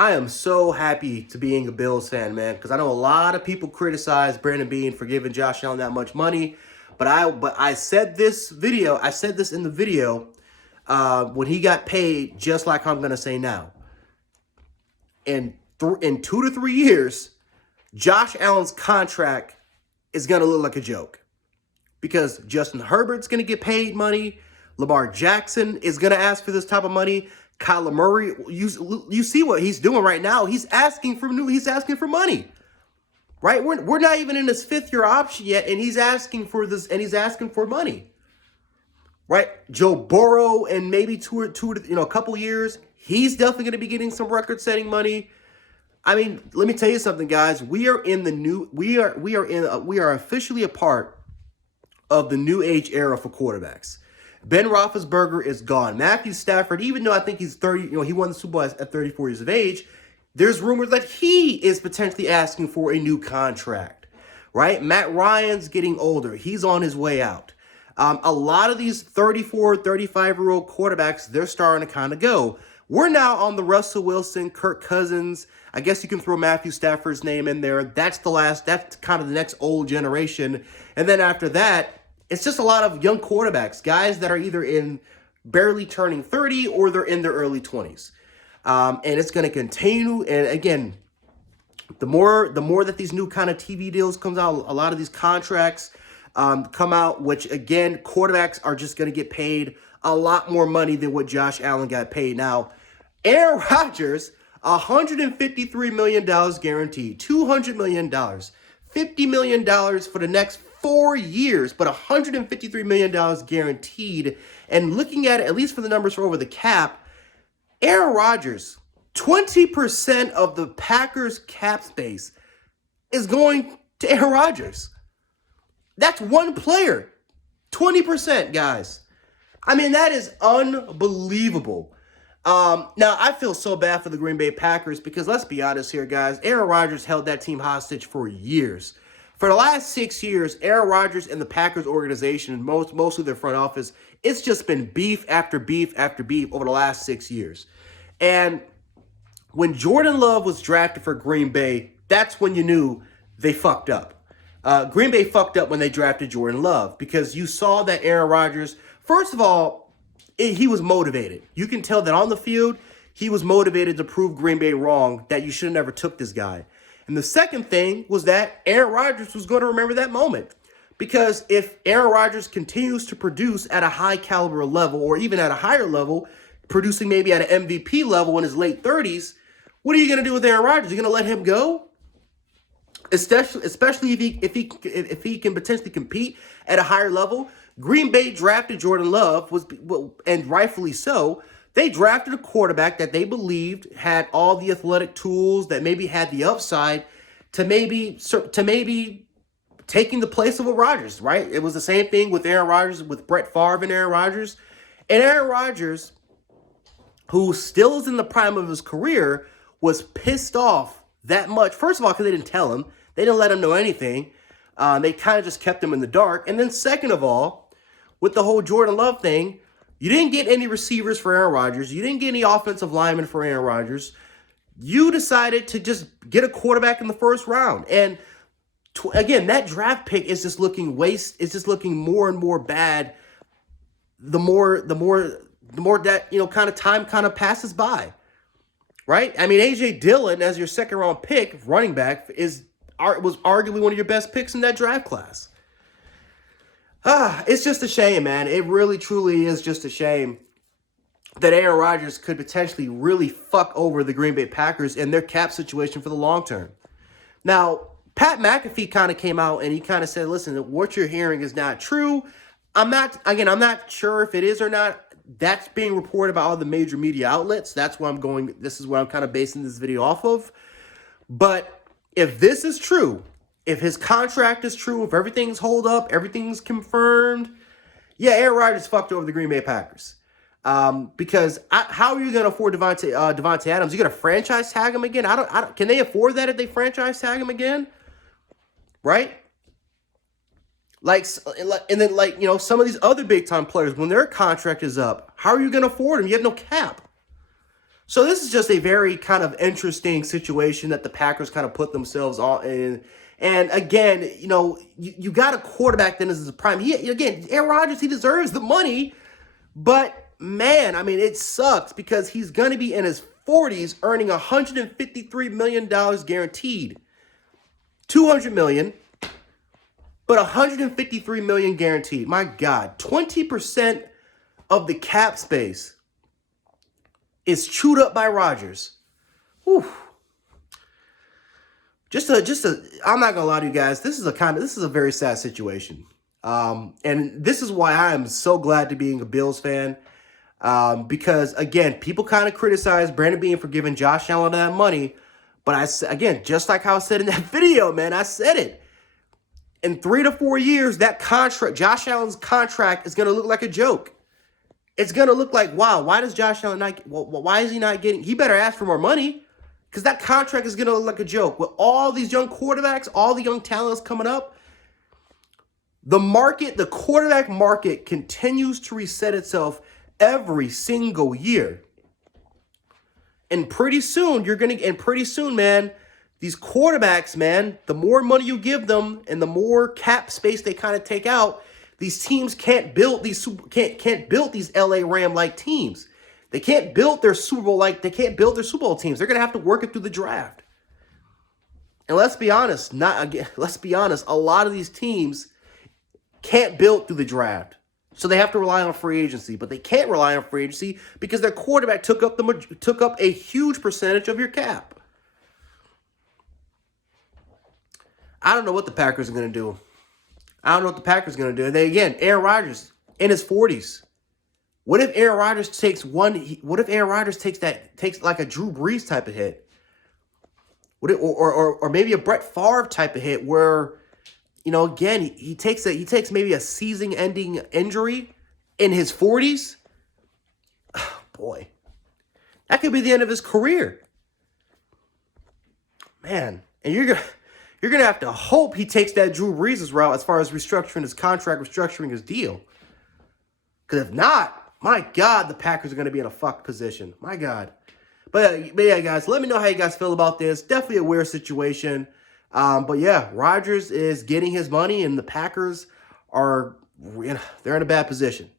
I am so happy to being a Bills fan, man, because I know a lot of people criticize Brandon Beane for giving Josh Allen that much money. But I said this in the video when he got paid, just like I'm gonna say now. In 2 to 3 years, Josh Allen's contract is gonna look like a joke because Justin Herbert's gonna get paid money. Lamar Jackson is gonna ask for this type of money. Kyler Murray, you see what he's doing right now. He's asking for money, right? We're not even in his 5th-year option yet, and he's asking for this, and he's asking for money, right? Joe Burrow, and maybe a couple years, he's definitely going to be getting some record-setting money. I mean, let me tell you something, guys. We are officially a part of the new age era for quarterbacks. Ben Roethlisberger is gone. Matthew Stafford, even though I think he's 30, he won the Super Bowl at 34 years of age, there's rumors that he is potentially asking for a new contract, right? Matt Ryan's getting older. He's on his way out. A lot of these 34, 35-year-old quarterbacks, they're starting to kind of go. We're now on the Russell Wilson, Kirk Cousins. I guess you can throw Matthew Stafford's name in there. That's kind of the next old generation. And then after that, it's just a lot of young quarterbacks, guys that are either in barely turning 30 or they're in their early 20s. And it's going to continue. And again, the more that these new kind of TV deals comes out, a lot of these contracts come out, which again, quarterbacks are just going to get paid a lot more money than what Josh Allen got paid. Now, Aaron Rodgers, $153 million guaranteed, $200 million, $50 million for the next 4 years, but $153 million guaranteed. And looking at it, at least for the numbers for over the cap, Aaron Rodgers, 20% of the Packers cap space is going to Aaron Rodgers. That's one player. 20%, guys. I mean, that is unbelievable. Now, I feel so bad for the Green Bay Packers because let's be honest here, guys. Aaron Rodgers held that team hostage for years. For the last 6 years, Aaron Rodgers and the Packers organization, and mostly their front office, it's just been beef after beef after beef over the last 6 years. And when Jordan Love was drafted for Green Bay, that's when you knew they fucked up. Green Bay fucked up when they drafted Jordan Love because you saw that Aaron Rodgers, first of all, he was motivated. You can tell that on the field, he was motivated to prove Green Bay wrong, that you should have never took this guy. And the second thing was that Aaron Rodgers was going to remember that moment. Because if Aaron Rodgers continues to produce at a high caliber level or even at a higher level, producing maybe at an MVP level in his late 30s, what are you going to do with Aaron Rodgers? You're going to let him go? Especially if he can potentially compete at a higher level. Green Bay drafted Jordan Love, and rightfully so. They drafted a quarterback that they believed had all the athletic tools, that maybe had the upside to maybe taking the place of a Rodgers, right? It was the same thing with Aaron Rodgers, with Brett Favre and Aaron Rodgers. And Aaron Rodgers, who still is in the prime of his career, was pissed off that much. First of all, because they didn't tell him. They didn't let him know anything. They kind of just kept him in the dark. And then second of all, with the whole Jordan Love thing, you didn't get any receivers for Aaron Rodgers. You didn't get any offensive linemen for Aaron Rodgers. You decided to just get a quarterback in the first round. And again, that draft pick is just looking It's just looking more and more bad. The more that kind of time kind of passes by, right? I mean, AJ Dillon as your second round pick, running back, was arguably one of your best picks in that draft class. It's just a shame, man. It really, truly is just a shame that Aaron Rodgers could potentially really fuck over the Green Bay Packers and their cap situation for the long term. Now, Pat McAfee kind of came out and he kind of said, listen, what you're hearing is not true. I'm not sure if it is or not. That's being reported by all the major media outlets. That's where I'm going. This is where I'm kind of basing this video off of. But if this is true, if his contract is true, if everything's hold up, everything's confirmed, yeah, Aaron Rodgers fucked over the Green Bay Packers. Because how are you going to afford Devontae Adams? You going to franchise tag him again? Can they afford that if they franchise tag him again? Right? And then some of these other big time players, when their contract is up, how are you going to afford them? You have no cap. So this is just a very kind of interesting situation that the Packers kind of put themselves all in. And again, you got a quarterback that is his prime. Again, Aaron Rodgers, he deserves the money. But man, I mean, it sucks because he's going to be in his 40s earning $153 million guaranteed. $200 million, but $153 million guaranteed. My God, 20% of the cap space is chewed up by Rodgers. Whew. I'm not gonna lie to you guys. This is a very sad situation. And this is why I am so glad to being a Bills fan. Because again, people kind of criticize Brandon Beane for giving Josh Allen that money. But again, just like how I said in that video, man, I said it. In 3 to 4 years, that contract, Josh Allen's contract, is gonna look like a joke. It's gonna look like, wow, why does Josh Allen not? Why is he not getting? He better ask for more money. Because that contract is going to look like a joke. With all these young quarterbacks, all the young talents coming up, the quarterback market continues to reset itself every single year. And pretty soon, man, these quarterbacks, man, the more money you give them and the more cap space they kind of take out, these teams can't build these LA Ram-like teams. They can't build their Super Bowl teams. They're going to have to work it through the draft. And let's be honest, a lot of these teams can't build through the draft. So they have to rely on free agency, but they can't rely on free agency because their quarterback took up a huge percentage of your cap. I don't know what the Packers are going to do. And then again, Aaron Rodgers in his 40s. What if Aaron Rodgers takes like a Drew Brees type of hit? Or maybe a Brett Favre type of hit where, again, he takes maybe a season-ending injury in his 40s? Oh, boy. That could be the end of his career. Man, and you're gonna have to hope he takes that Drew Brees' route as far as restructuring his contract, restructuring his deal. Because if not, my God, the Packers are going to be in a fucked position. My God. But yeah, guys, let me know how you guys feel about this. Definitely a weird situation. But yeah, Rodgers is getting his money, and the Packers they're in a bad position.